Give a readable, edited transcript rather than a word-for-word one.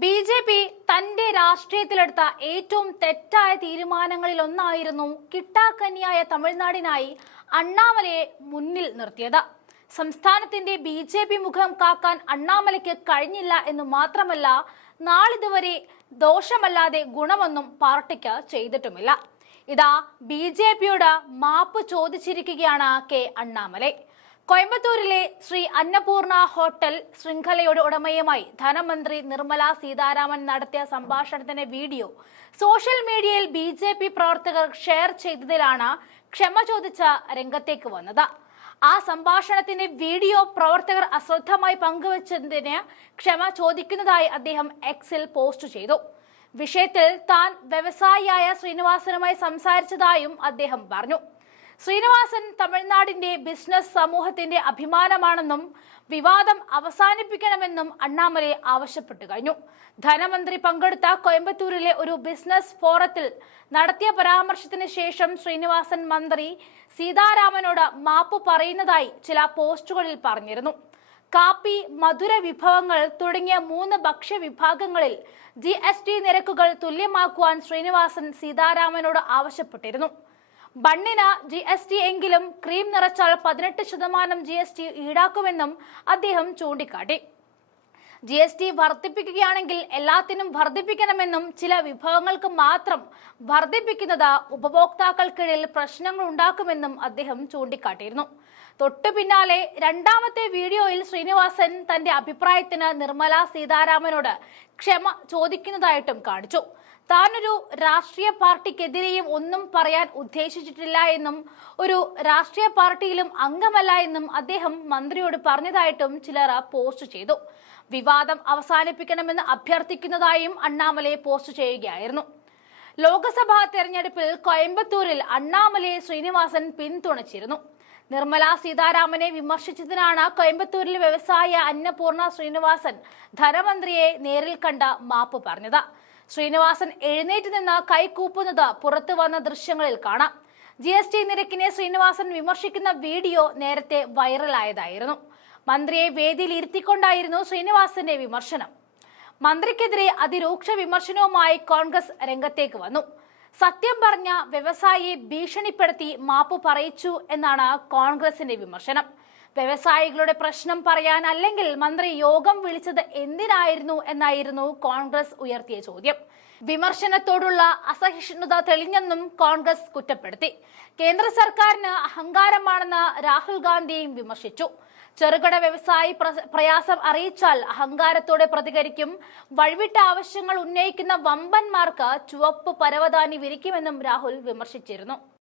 BJP. തന്റെ രാഷ്ട്രീയത്തിലെടുത്ത ഏറ്റവും തെറ്റായ തീരുമാനങ്ങളിൽ ഒന്നായിരുന്നു കിട്ടാക്കനിയായ തമിഴ്നാടിനായി അണ്ണാമലയെ മുന്നിൽ നിർത്തിയത്. സംസ്ഥാനത്തിന്റെ ബി.ജെ.പി. മുഖം കാക്കാൻ അണ്ണാമലയ്ക്ക് കഴിഞ്ഞില്ല എന്ന് മാത്രമല്ല, നാളിതുവരെ ദോഷമല്ലാതെ ഗുണമൊന്നും പാർട്ടിക്ക് ചെയ്തിട്ടുമില്ല. ഇതാ ബി.ജെ.പിയോട് മാപ്പ് ചോദിച്ചിരിക്കുകയാണ് കെ അണ്ണാമലൈ. കോയമ്പത്തൂരിലെ ശ്രീ അന്നപൂർണ ഹോട്ടൽ ശൃംഖലയുടെ ഉടമയുമായി ധനമന്ത്രി നിർമ്മല സീതാരാമൻ നടത്തിയ സംഭാഷണത്തിന്റെ വീഡിയോ സോഷ്യൽ മീഡിയയിൽ ബി.ജെ.പി. പ്രവർത്തകർ ഷെയർ ചെയ്തതിലാണ് ക്ഷമ ചോദിച്ച രംഗത്തേക്ക് വന്നത്. ആ സംഭാഷണത്തിന്റെ വീഡിയോ പ്രവർത്തകർ അശ്രദ്ധമായി പങ്കുവച്ചതിന് ക്ഷമ ചോദിക്കുന്നതായി അദ്ദേഹം എക്സിൽ പോസ്റ്റ് ചെയ്തു. വിഷയത്തിൽ താൻ വ്യവസായിയായ ശ്രീനിവാസനുമായി സംസാരിച്ചതായും അദ്ദേഹം പറഞ്ഞു. ശ്രീനിവാസൻ തമിഴ്നാടിന്റെ ബിസിനസ് സമൂഹത്തിന്റെ അഭിമാനമാണെന്നും വിവാദം അവസാനിപ്പിക്കണമെന്നും അണ്ണാമലൈ ആവശ്യപ്പെട്ടു കഴിഞ്ഞു. ധനമന്ത്രി പങ്കെടുത്ത കോയമ്പത്തൂരിലെ ഒരു ബിസിനസ് ഫോറത്തിൽ നടത്തിയ പരാമർശത്തിന് ശേഷം ശ്രീനിവാസൻ മന്ത്രി സീതാരാമനോട് മാപ്പ് പറയുന്നതായി ചില പോസ്റ്റുകളിൽ പറഞ്ഞിരുന്നു. കാപ്പി, മധുര വിഭവങ്ങൾ തുടങ്ങിയ 3 ഭക്ഷ്യ വിഭാഗങ്ങളിൽ GST നിരക്കുകൾ തുല്യമാക്കുവാൻ ശ്രീനിവാസൻ സീതാരാമനോട് ആവശ്യപ്പെട്ടിരുന്നു. ബണ്ണിന് GST എങ്കിലും ക്രീം നിറച്ചാൽ 18% GST ഈടാക്കുമെന്നും അദ്ദേഹം ചൂണ്ടിക്കാട്ടി. GST വർദ്ധിപ്പിക്കുകയാണെങ്കിൽ എല്ലാത്തിനും വർദ്ധിപ്പിക്കണമെന്നും ചില വിഭവങ്ങൾക്ക് മാത്രം വർദ്ധിപ്പിക്കുന്നത് ഉപഭോക്താക്കൾക്കിടയിൽ പ്രശ്നങ്ങൾ ഉണ്ടാക്കുമെന്നും അദ്ദേഹം ചൂണ്ടിക്കാട്ടിയിരുന്നു. തൊട്ടു പിന്നാലെ രണ്ടാമത്തെ വീഡിയോയിൽ ശ്രീനിവാസൻ തന്റെ അഭിപ്രായത്തിന് നിർമ്മല സീതാരാമനോട് ക്ഷമ ചോദിക്കുന്നതായിട്ടും കാണിച്ചു. താനൊരു രാഷ്ട്രീയ പാർട്ടിക്കെതിരെയും ഒന്നും പറയാൻ ഉദ്ദേശിച്ചിട്ടില്ല എന്നും ഒരു രാഷ്ട്രീയ പാർട്ടിയിലും അംഗമല്ല എന്നും അദ്ദേഹം മന്ത്രിയോട് പറഞ്ഞതായിട്ടും ചിലർ പോസ്റ്റ് ചെയ്തു. വിവാദം അവസാനിപ്പിക്കണമെന്ന് അഭ്യർത്ഥിക്കുന്നതായും അണ്ണാമലൈ പോസ്റ്റ് ചെയ്യുകയായിരുന്നു. ലോക്സഭാ തെരഞ്ഞെടുപ്പിൽ കോയമ്പത്തൂരിൽ അണ്ണാമലയെ ശ്രീനിവാസൻ പിന്തുണച്ചിരുന്നു. നിർമ്മല സീതാരാമനെ വിമർശിച്ചതിനാണ് കോയമ്പത്തൂരിൽ വ്യവസായ അന്നപൂർണ ശ്രീനിവാസൻ ധനമന്ത്രിയെ നേരിൽ കണ്ട മാപ്പ് പറഞ്ഞത്. ശ്രീനിവാസൻ എഴുന്നേറ്റ് നിന്ന് കൈകൂപ്പുന്നത് പുറത്തു വന്ന ദൃശ്യങ്ങളിൽ കാണാം. GST നിരക്കിനെ ശ്രീനിവാസൻ വിമർശിക്കുന്ന വീഡിയോ നേരത്തെ വൈറലായതായിരുന്നു. മന്ത്രിയെ വേദിയിൽ ഇരുത്തിക്കൊണ്ടായിരുന്നു ശ്രീനിവാസന്റെ വിമർശനം. മന്ത്രിക്കെതിരെ അതിരൂക്ഷ വിമർശനവുമായി കോൺഗ്രസ് രംഗത്തേക്ക് വന്നു. സത്യം പറഞ്ഞ വ്യവസായിയെ ഭീഷണിപ്പെടുത്തി മാപ്പ് പറയിച്ചു എന്നാണ് കോൺഗ്രസിന്റെ വിമർശനം. വ്യവസായികളുടെ പ്രശ്നം പറയാൻ അല്ലെങ്കിൽ മന്ത്രി യോഗം വിളിച്ചത് എന്തിനായിരുന്നു എന്നായിരുന്നു കോൺഗ്രസ് ഉയർത്തിയ ചോദ്യം. വിമർശനത്തോടുള്ള അസഹിഷ്ണുത തെളിഞ്ഞെന്നും കോൺഗ്രസ് കുറ്റപ്പെടുത്തി. കേന്ദ്ര സർക്കാരിന് അഹങ്കാരമാണെന്ന് രാഹുൽ ഗാന്ധിയും വിമർശിച്ചു. ചെറുകിട വ്യവസായി പ്രയാസം അറിയിച്ചാൽ അഹങ്കാരത്തോടെ പ്രതികരിക്കും, വഴിവിട്ട ആവശ്യങ്ങൾ ഉന്നയിക്കുന്ന വമ്പന്മാർക്ക് ചുവപ്പ് പരവതാനി വിരിക്കുമെന്നും രാഹുൽ വിമർശിച്ചിരുന്നു.